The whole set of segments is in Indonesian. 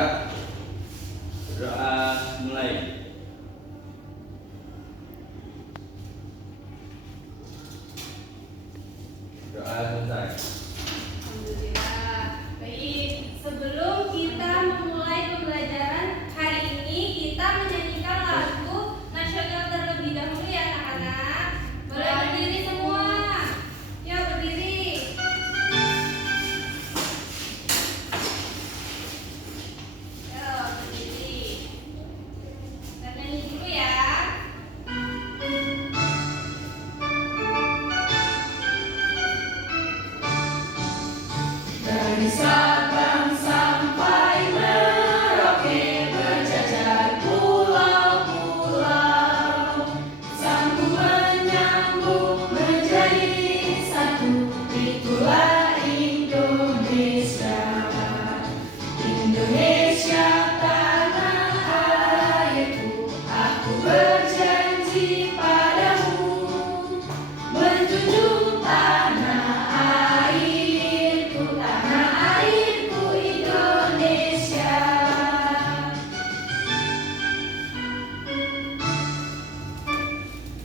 Siap. Berdoa mulai. Doa selesai. Alhamdulillah. Baik, sebelum kita memulai pembelajaran hari ini, kita menyanyikan lagu nasional terlebih dahulu ya anak-anak. Boleh berdiri semua. Ya, berdiri. Ya, berdiri. Kita nyanyi dulu ya. Dari Sabang sampai Merauke berjajar pulau-pulau, sambung menyambung menjadi satu, itulah Indonesia. Indonesia tanah airku, aku berjanji padamu, menjunjung tanah airku Indonesia.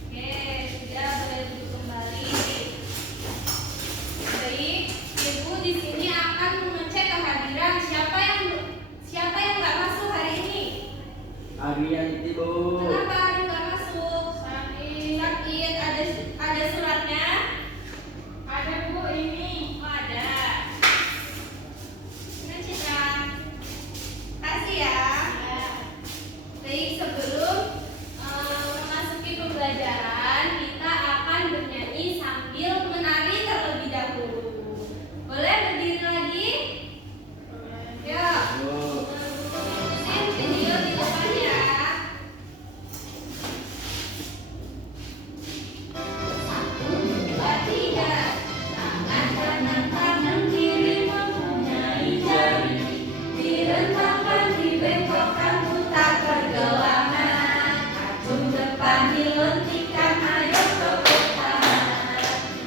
Oke, sudah boleh duduk kembali. Baik, Ibu di sini akan mengecek kehadiran siapa yang nggak masuk hari ini. Arian Ibu. Kenapa ada nggak masuk? Sakit. Ada suratnya? Ada Bu ini. Oh, ada. Ini Citra. Kasih ya. Baik, sebelum memasuki pembelajaran, kita akan bernyanyi sambil menari terlebih dahulu. Boleh berdiri lagi? Ya. Ikutin video di depan ya. Satu, dua, tiga. Tangan kanan, tangan kiri mempunyai jari. Direntangkan, dibengkokkan, putar pergelangan. Kacung depan dilentikkan, ayo tepuk tangan.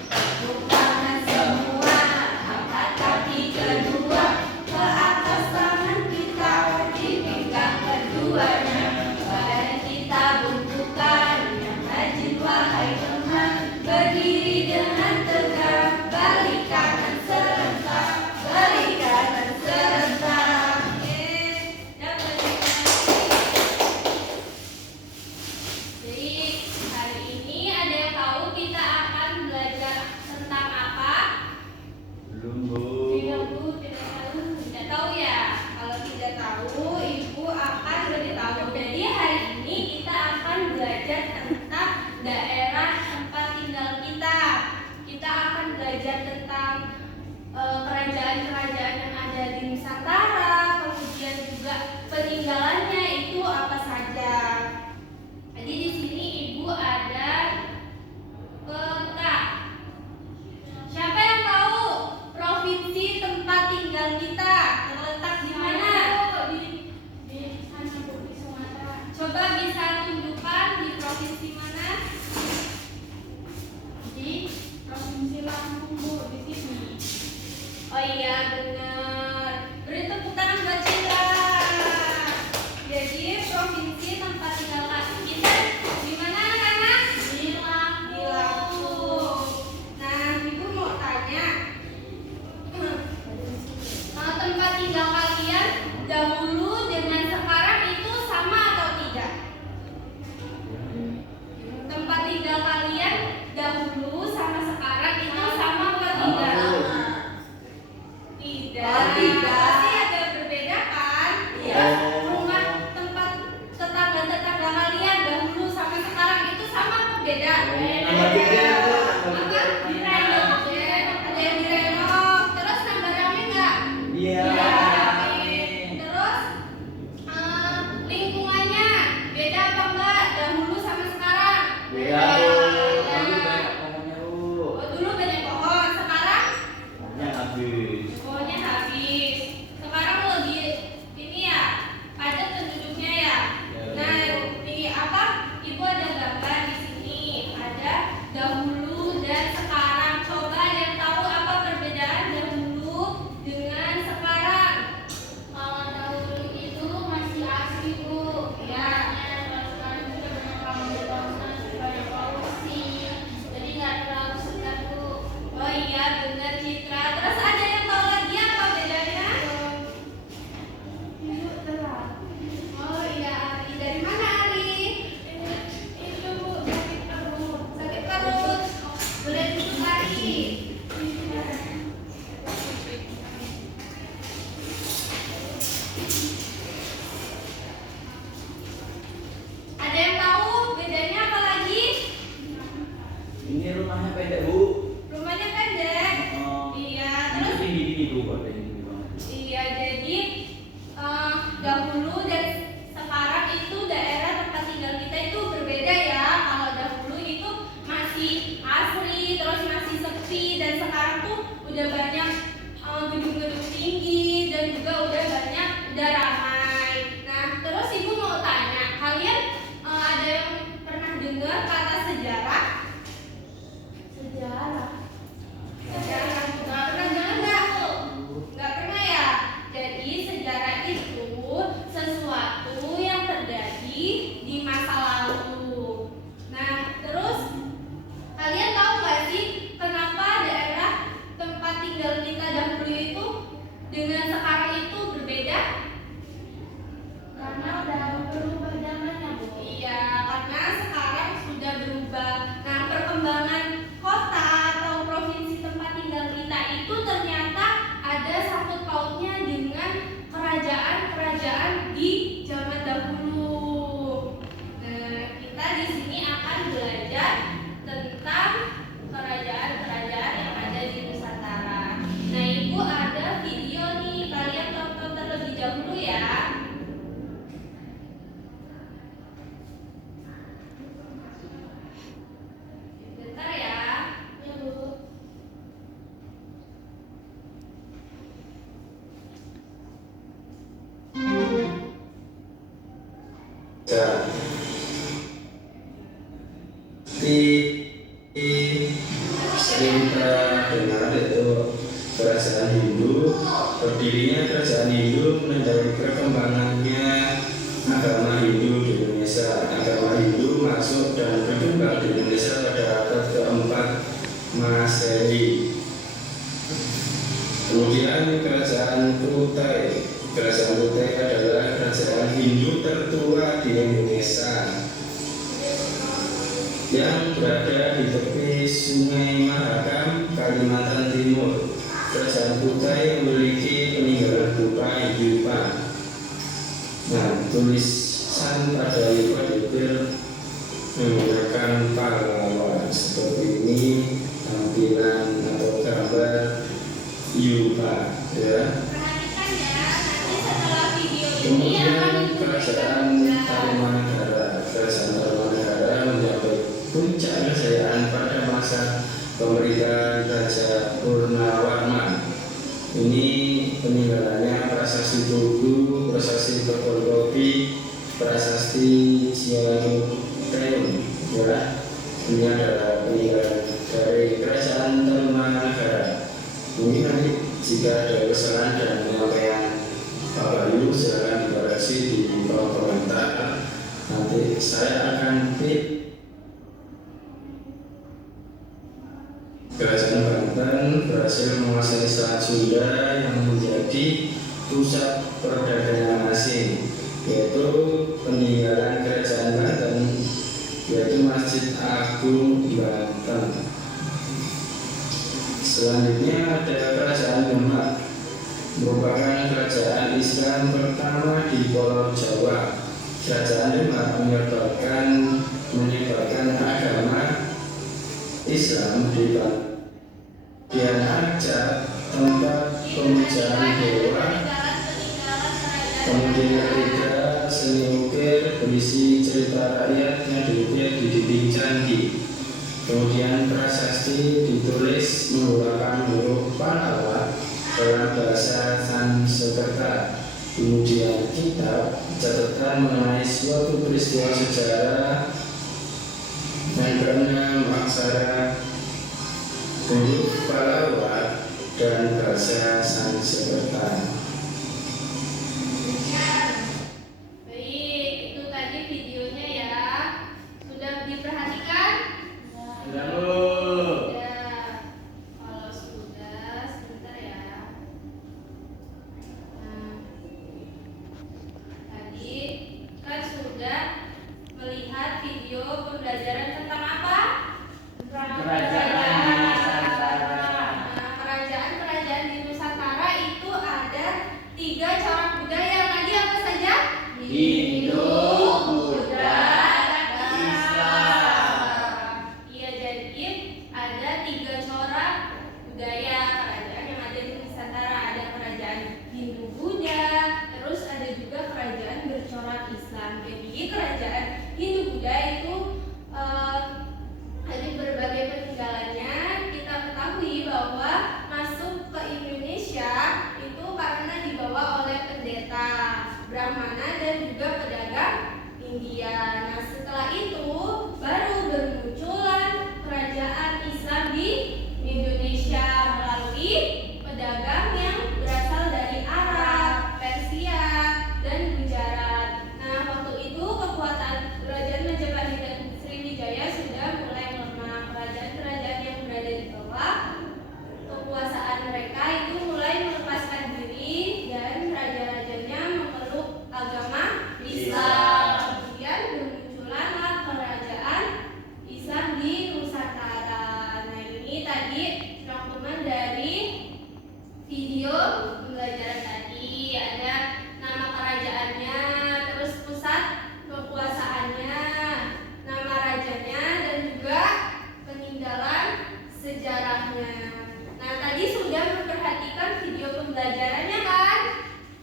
Tepuk tangan semua, angkat kaki kedua. Ke atas tangan kita, dipinggang keduanya. Badan kita bungkukan, yang rajin wahai teman. Berdiri dengan tegak, balik kanan serentak, balik kanan serentak. Oke, ya balik Jadi hari ini ada yang tahu kita akan belajar tentang apa? Belum Bu. Tidak Bu, tidak tahu. Tidak tahu ya. Kalau tidak tahu, Ibu akan beritahu. Jadi hari ini kita akan belajar tentang daerah tempat tinggal kita. Kita akan belajar tentang kerajaan-kerajaan yang ada di Nusantara, kemudian juga peninggalannya itu apa saja. Jadi di sini Ibu ada peta. Siapa yang tahu provinsi tempat tinggal kita terletak di mana? Di sana Bu, di Sumatera. Coba bisa tunjukkan di provinsi mana? Di provinsi Lampung Bu, di sini. Oh iya benar. Beri tepuk tangan buat Citra. Jadi provinsi tempat tinggal kita di mana anak-anak? Di Lampung. Nah, Ibu mau tanya, tempat tinggal kalian dahulu dengan sekarang itu sama atau tidak? Tempat tinggal kalian dahulu sama sekarang itu sama atau tidak? Tidak. dengan sekarang itu berbeda? Karena udah berubah zamannya, Bu. Iya, karena sekarang sudah berubah. Nah, perkembangan kota atau provinsi tempat tinggal kita itu ternyata ada sangkut pautnya dengan kerajaan-kerajaan di zaman dahulu. Nah, kita di sini akan belajar tentang kerajaan-kerajaan yang ada di Nusantara. Nah, Ibu ada video nih, kalian tonton terlebih dahulu ya. Bentar ya. Ya, Bu. Ya. Sering kita dengar itu kerajaan Hindu. Berdirinya kerajaan Hindu menandai perkembangannya agama Hindu di Indonesia. Agama Hindu masuk dan berkembang di Indonesia pada abad keempat Masehi. Kemudian kerajaan Kutai. Kerajaan Kutai adalah kerajaan Hindu tertua di Indonesia yang berada di tepi Sungai Mahakam, Kalimantan Timur. Kerajaan Kutai memiliki peninggalan berupa yupa. Nah, tulisan pada yupa detail menggunakan pahlawan. Seperti ini tampilan atau gambar yupa, ya. Perhatikan ya, nanti setelah video ini Kemudian akan Ibu kerajaan belajar. Tarumanegara. Kerajaan Tarumanegara mencapai puncak kejayaan pada masa pemerintahan Raja Purnawarman. Ini peninggalannya prasasti Tugu, prasasti Berkopi, prasasti Cianjur, ya. Ini adalah peninggalan dari kerajaan Tarumanegara. Ini nanti jika ada kesalahan dan penyampaian Pak Bayu, silakan dikoreksi di kolom komentar. Nanti saya akan tip. Kerajaan Banten berhasil menguasai Selat Sunda yang menjadi pusat perdagangan asing, yaitu peninggalan kerajaan Banten, yaitu Masjid Agung Banten. Selanjutnya ada kerajaan Demak, merupakan kerajaan Islam pertama di Pulau Jawa. Kerajaan Demak menyebarkan agama Islam di bagian Aceh, tempat pemujaan dewa. Kemudian ketiga, seni ukir berisi cerita rakyat yang diukir di dinding candi. Kemudian prasasti ditulis menggunakan huruf Pahlawa dalam bahasa Sanskerta. Kemudian kitab catatan mengenai suatu peristiwa sejarah. Yang keenam, aksara huruf Pahlawa dan bahasa Sanskerta. Baik, itu tadi videonya ya. Sudah diperhatikan? Sudah, Bu. Ya. Kalau sudah, sebentar ya. Nah, tadi kan sudah melihat video pembelajaran tentang apa? Kerajaan di Nusantara. Nah, kerajaan-kerajaan di Nusantara itu ada video pembelajaran tadi. Ada nama kerajaannya, terus pusat kekuasaannya, nama rajanya, dan juga peninggalan sejarahnya. Nah, tadi sudah memperhatikan video pembelajarannya kan?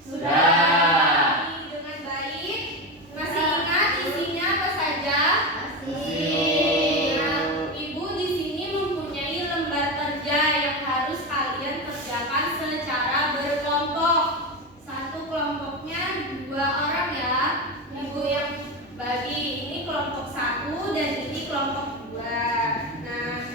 Sudah. Dengan baik. Masih ingat isinya apa saja? Masih. Nah, Ibu di sini mempunyai lembar kerja yang harus kalian kerjakan secara berkelompok. Satu kelompoknya 2 orang ya. Ibu yang bagi, ini kelompok 1 dan ini kelompok 2. Nah,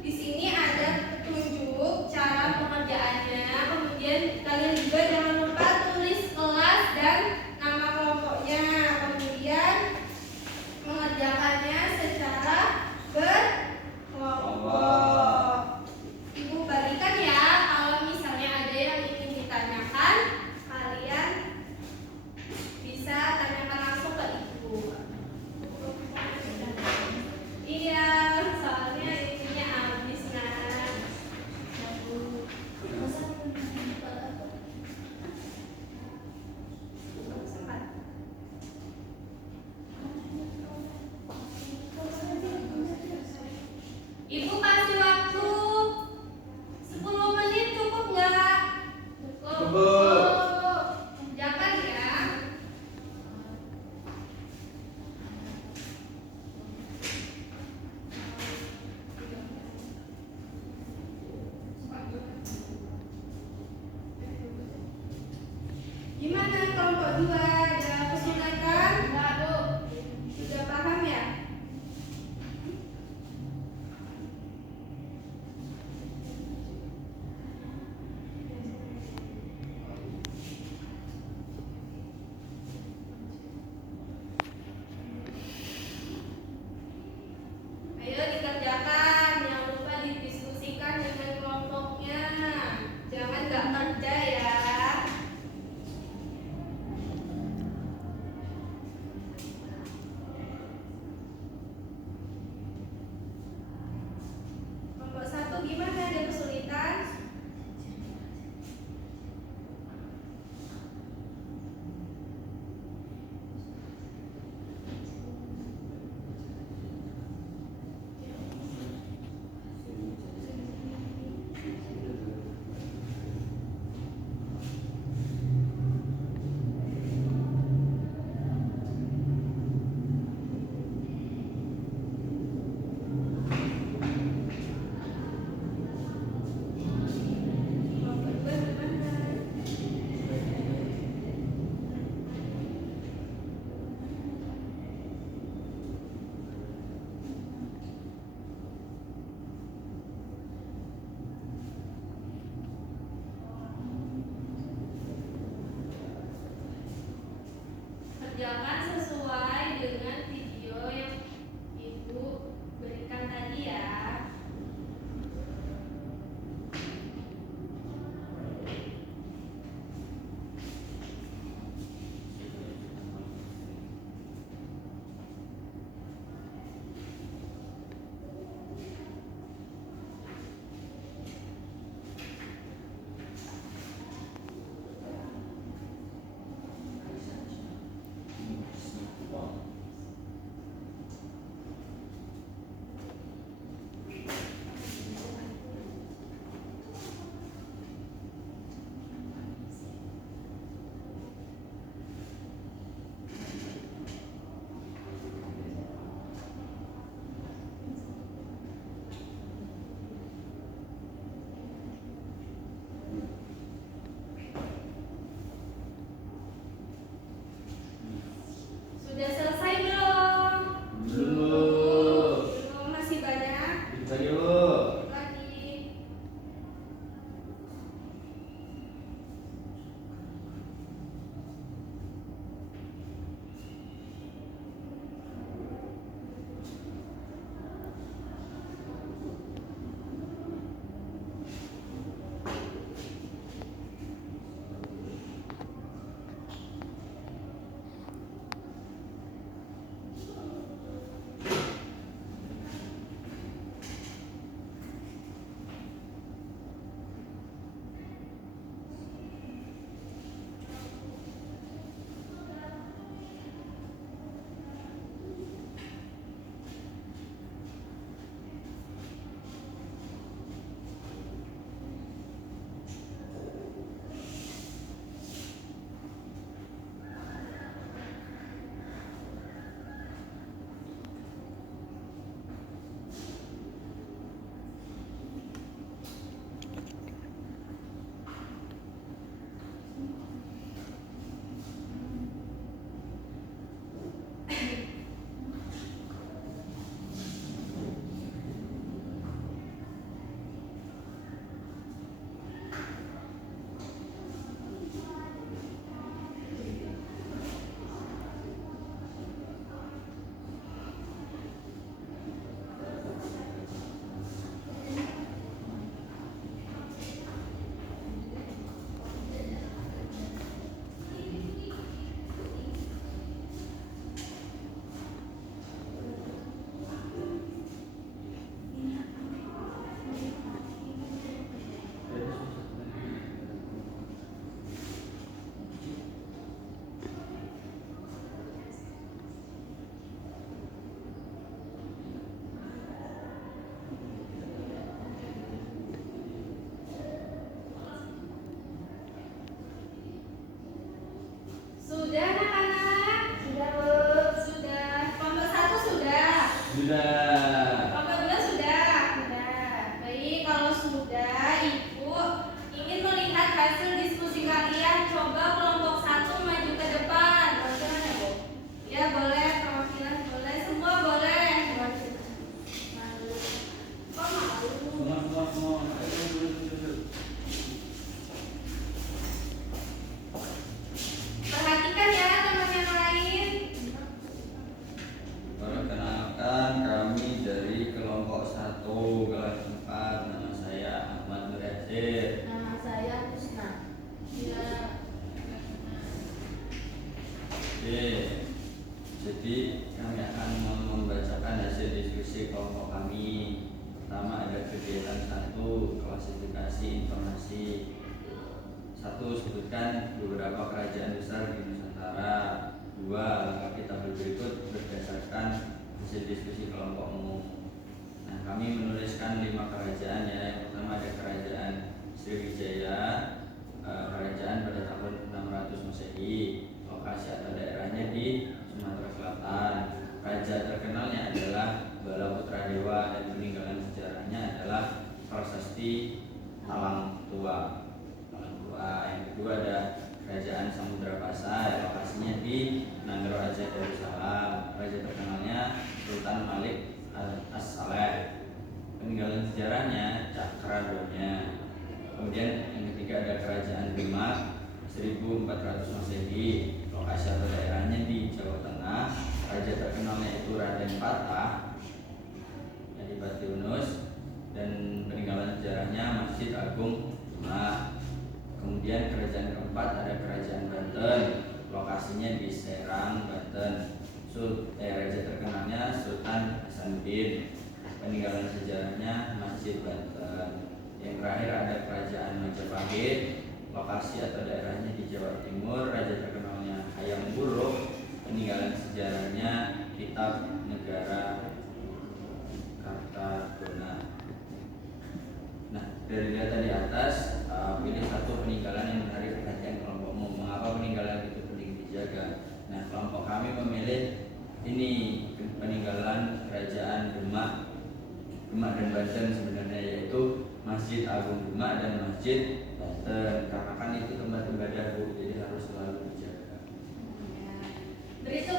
di sini ada petunjuk cara pengerjaannya. Kemudian kalian juga jangan lupa tulis kelas dan nama kelompoknya. Kemudian mengerjakannya secara berkelompok. Ibu balikan ya. Kalau misalnya ada yang ingin ditanyakan, kalian bisa tanyakan langsung ke ibu. Iya, soalnya ininya habis nah. Sempat. Ibu kasih waktu 10 menit, cukup nggak? Cukup. Kerjakan ya. Gimana kelompok 2? Ada kesulitan? Enggak, Bu. Sudah paham ya? Ayo dikerjakan, jangan lupa didiskusikan dengan kelompoknya. Jangan nggak kerja ya. Kelompok 1 gimana? Ada kesulitan? Kelompok 2 gimana? Kerjakan sesuai dengan video yang Ibu berikan tadi ya. Jaya Husna. Ya. Oke, jadi kami akan membacakan hasil diskusi kelompok kami. Pertama ada kegiatan 1, klasifikasi informasi. 1, sebutkan beberapa kerajaan besar di Nusantara. 2, lengkapi tabel berikut berdasarkan hasil diskusi kelompokmu. Nah, kami menuliskan 5 kerajaan ya. Yang pertama ada kerajaan Sriwijaya, kerajaan pada tahun 600 Masehi. Lokasi atau daerahnya di Sumatera Selatan. Raja terkenalnya adalah Bala Putra Dewa dan peninggalan sejarahnya adalah Prasasti Talang Tua. Yang kedua ada kerajaan Samudra Pasai, lokasinya di Nagara Aceh Darussalam. Raja terkenalnya Sultan Malik As-Saleh. Peninggalan sejarahnya Cakradonya. Kemudian yang ketiga ada kerajaan Demak 1400 Masehi. Lokasi atau daerahnya di Jawa Tengah. Raja terkenalnya itu Raden Patah dari Bati Unus, dan peninggalan sejarahnya Masjid Agung Demak. Kemudian kerajaan keempat ada kerajaan Banten, lokasinya di Serang, Banten. Raja terkenalnya Sultan Hasanuddin. Peninggalan sejarahnya Masjid Banten. Yang terakhir ada kerajaan Majapahit, lokasi atau daerahnya di Jawa Timur. Raja terkenalnya Hayam Wuruk. Peninggalan sejarahnya Kitab Negara Kartagona. Nah, dari data di atas, pilih satu peninggalan yang menarik perhatian kelompokmu. Mengapa peninggalan itu penting dijaga? Nah, kelompok kami memilih ini peninggalan kerajaan Demak dan Banten sebenarnya, yaitu Masjid Agung Demak dan Masjid Banten, karena kan itu tempat ibadah Bu, jadi harus selalu dijaga. Berikut